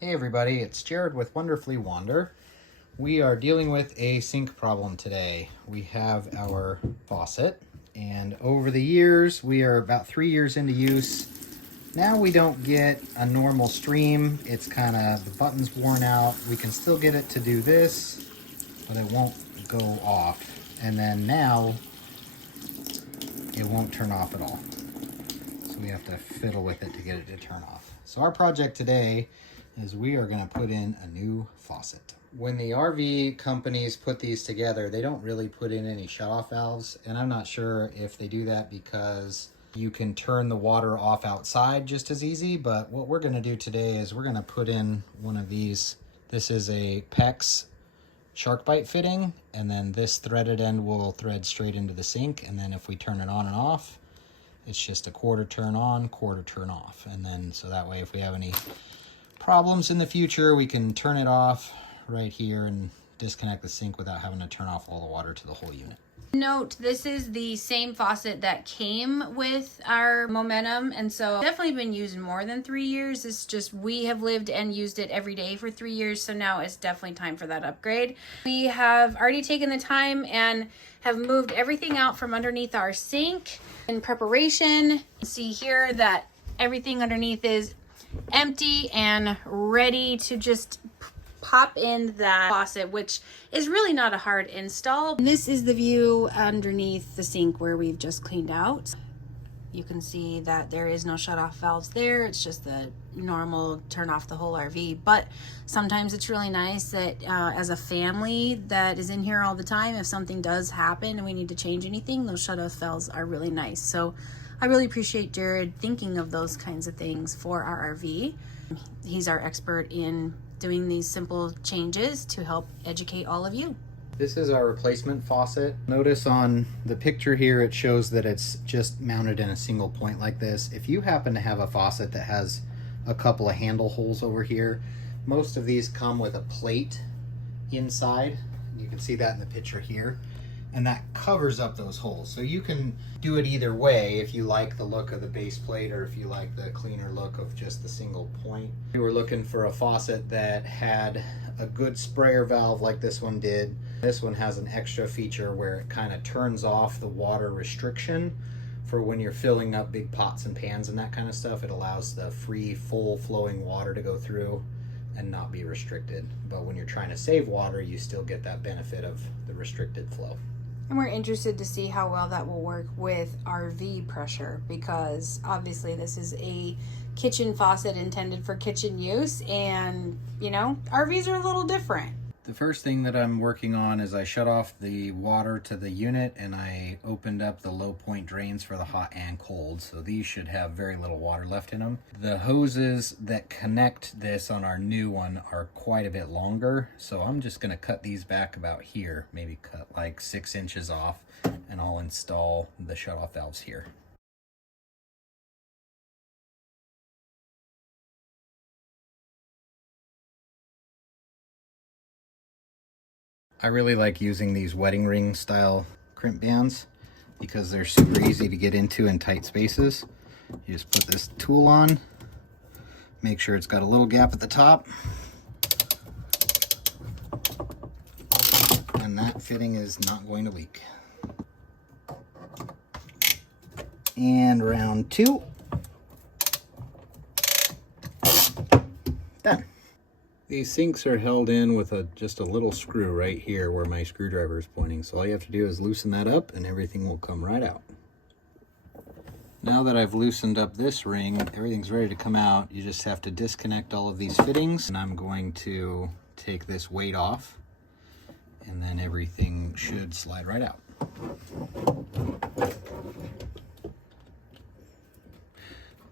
Hey everybody, it's Jared with Wonderfully Wander. We are dealing with a sink problem today. We have our faucet, and over the years, we are about 3 years into use. Now we don't get a normal stream. It's kind of, the button's worn out. We can still get it to do this, but it won't go off. And then now, it won't turn off at all. So we have to fiddle with it to get it to turn off. So our project today is we are going to put in a new faucet. When the RV companies put these together, they don't really put in any shutoff valves, and I'm not sure if they do that because you can turn the water off outside just as easy, but what we're going to do today is we're going to put in one of these. This is a PEX shark bite fitting, and then this threaded end will thread straight into the sink, and then if we turn it on and off, it's just a quarter turn on, quarter turn off, and then so that way if we have any problems in the future, we can turn it off right here and disconnect the sink without having to turn off all the water to the whole unit. Note, this is the same faucet that came with our Momentum, and so definitely been used more than 3 years. It's just we have lived and used it every day for 3 years, so now it's definitely time for that upgrade. We have already taken the time and have moved everything out from underneath our sink in preparation. See here that everything underneath is empty and ready to just pop in that faucet, which is really not a hard install. This is the view underneath the sink where we've just cleaned out. You can see that there is no shutoff valves there. It's just the normal turn off the whole RV. But sometimes it's really nice that as a family that is in here all the time, if something does happen and we need to change anything, those shutoff valves are really nice. So I really appreciate Jared thinking of those kinds of things for our RV. He's our expert in doing these simple changes to help educate all of you. This is our replacement faucet. Notice on the picture here, it shows that it's just mounted in a single point like this. If you happen to have a faucet that has a couple of handle holes over here, most of these come with a plate inside. You can see that in the picture here. And that covers up those holes. So you can do it either way if you like the look of the base plate or if you like the cleaner look of just the single point. We were looking for a faucet that had a good sprayer valve like this one did. This one has an extra feature where it kind of turns off the water restriction for when you're filling up big pots and pans and that kind of stuff. It allows the free, full flowing water to go through and not be restricted. But when you're trying to save water, you still get that benefit of the restricted flow. And we're interested to see how well that will work with RV pressure, because obviously this is a kitchen faucet intended for kitchen use, and you know, RVs are a little different. The first thing that I'm working on is I shut off the water to the unit and I opened up the low point drains for the hot and cold, so these should have very little water left in them. The hoses that connect this on our new one are quite a bit longer, so I'm just going to cut these back about here, maybe cut like 6 inches off, and I'll install the shutoff valves here. I really like using these wedding ring style crimp bands because they're super easy to get into in tight spaces. You just put this tool on, make sure it's got a little gap at the top, and that fitting is not going to leak. And round 2. Done. These sinks are held in with just a little screw right here where my screwdriver is pointing. So all you have to do is loosen that up and everything will come right out. Now that I've loosened up this ring, everything's ready to come out. You just have to disconnect all of these fittings. And I'm going to take this weight off and then everything should slide right out.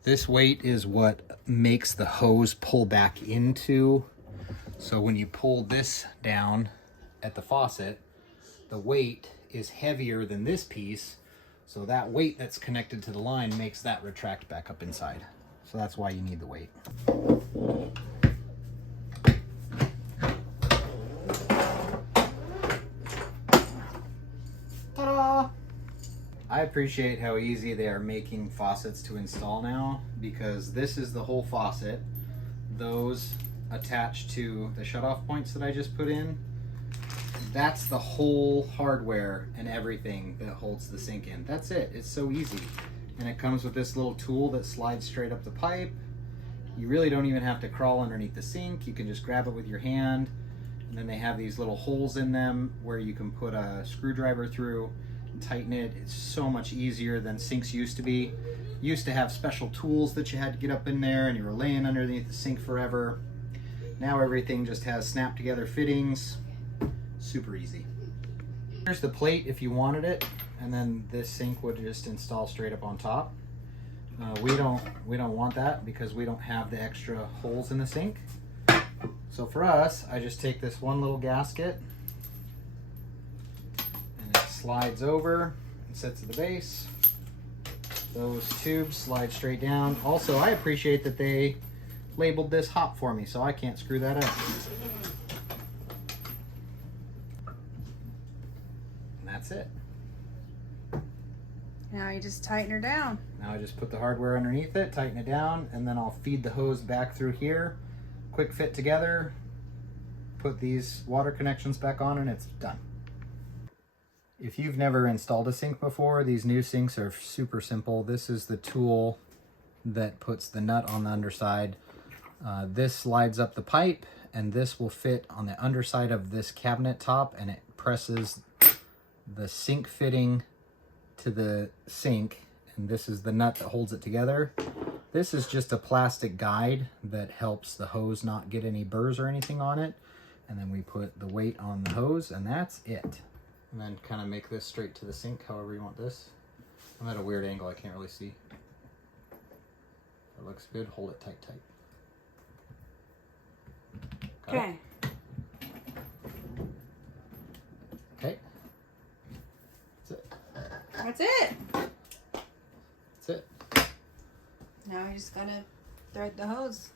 This weight is what makes the hose pull back into. So when you pull this down at the faucet, the weight is heavier than this piece. So that weight that's connected to the line makes that retract back up inside. So that's why you need the weight. Ta-da! I appreciate how easy they are making faucets to install now, because this is the whole faucet. Those attached to the shutoff points that I just put in. That's the whole hardware and everything that holds the sink in. That's it. It's so easy. And it comes with this little tool that slides straight up the pipe. You really don't even have to crawl underneath the sink. You can just grab it with your hand. And then they have these little holes in them where you can put a screwdriver through and tighten it. It's so much easier than sinks used to be. Used to have special tools that you had to get up in there and you were laying underneath the sink forever. Now everything just has snap together fittings. Super easy. Here's the plate if you wanted it, and then this sink would just install straight up on top. We don't want that because we don't have the extra holes in the sink. So for us, I just take this one little gasket and it slides over and sits at the base. Those tubes slide straight down. Also, I appreciate that they labeled this hop for me, so I can't screw that up. And that's it. Now you just tighten her down. Now I just put the hardware underneath it, tighten it down, and then I'll feed the hose back through here. Quick fit together, put these water connections back on, and it's done. If you've never installed a sink before, these new sinks are super simple. This is the tool that puts the nut on the underside. This slides up the pipe, and this will fit on the underside of this cabinet top, and it presses the sink fitting to the sink, and this is the nut that holds it together. This is just a plastic guide that helps the hose not get any burrs or anything on it. And then we put the weight on the hose, and that's it. And then kind of make this straight to the sink however you want this. I'm at a weird angle, I can't really see. That looks good. Hold it tight, tight. Got Okay. it? Okay. That's it. That's it. That's it. Now you're just gonna thread the hose.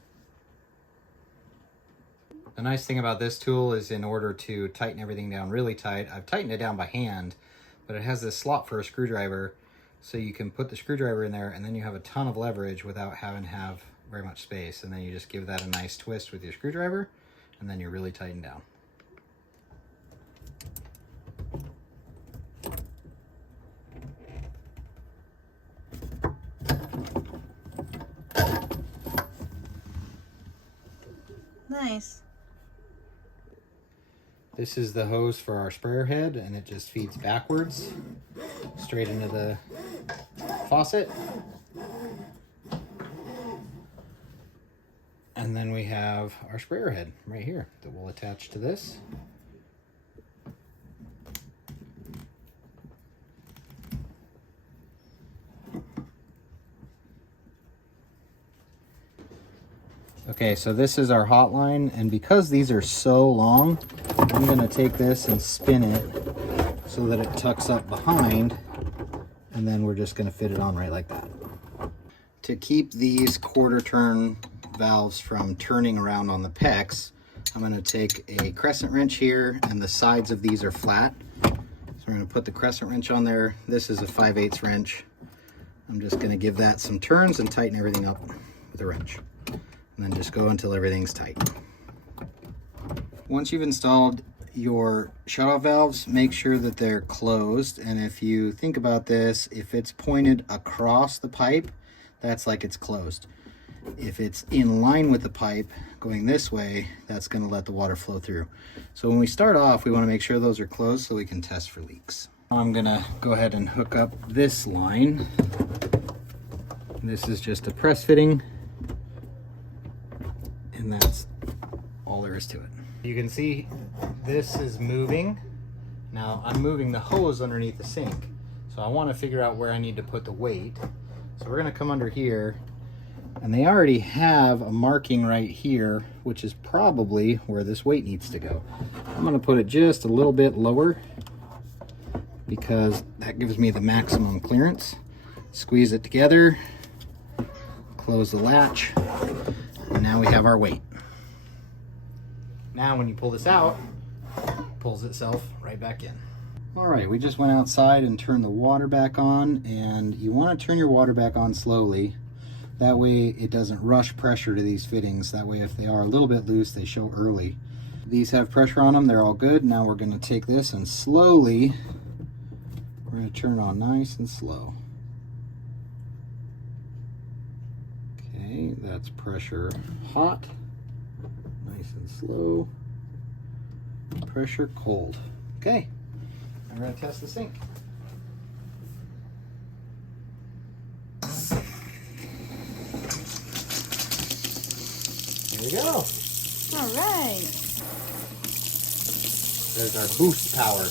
The nice thing about this tool is in order to tighten everything down really tight, I've tightened it down by hand, but it has this slot for a screwdriver, so you can put the screwdriver in there and then you have a ton of leverage without having to have very much space. And then you just give that a nice twist with your screwdriver, and then you're really tightened down. Nice. This is the hose for our sprayer head, and it just feeds backwards straight into the faucet. And then we have our sprayer head right here that will attach to this. Okay, so this is our hotline, and because these are so long, I'm gonna take this and spin it so that it tucks up behind, and then we're just gonna fit it on right like that. To keep these quarter turn valves from turning around on the PEX, I'm gonna take a crescent wrench here, and the sides of these are flat. So we're gonna put the crescent wrench on there. This is a 5/8 wrench. I'm just gonna give that some turns and tighten everything up with a wrench. And then just go until everything's tight. Once you've installed your shutoff valves, make sure that they're closed. And if you think about this, if it's pointed across the pipe, that's like it's closed. If it's in line with the pipe going this way, that's going to let the water flow through. So when we start off, we want to make sure those are closed so we can test for leaks. I'm going to go ahead and hook up this line. This is just a press fitting, and that's all there is to it. You can see this is moving. Now I'm moving the hose underneath the sink, so I want to figure out where I need to put the weight. So we're going to come under here, and they already have a marking right here, which is probably where this weight needs to go. I'm going to put it just a little bit lower because that gives me the maximum clearance. Squeeze it together, close the latch, and now we have our weight. Now when you pull this out, it pulls itself right back in. All right, we just went outside and turned the water back on, and you want to turn your water back on slowly That way it doesn't rush pressure to these fittings. That way if they are a little bit loose, they show early. These have pressure on them, they're all good. Now we're going to take this and slowly, we're going to turn it on nice and slow. Okay, that's pressure hot, nice and slow, pressure cold. Okay, I'm going to test the sink. There we go. All right. There's our boost power.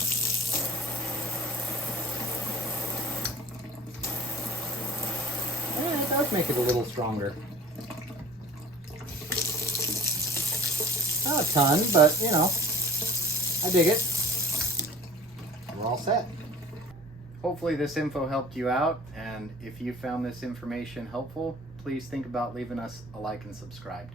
And it does make it a little stronger. Not a ton, but you know, I dig it. We're all set. Hopefully this info helped you out, and if you found this information helpful, please think about leaving us a like and subscribe.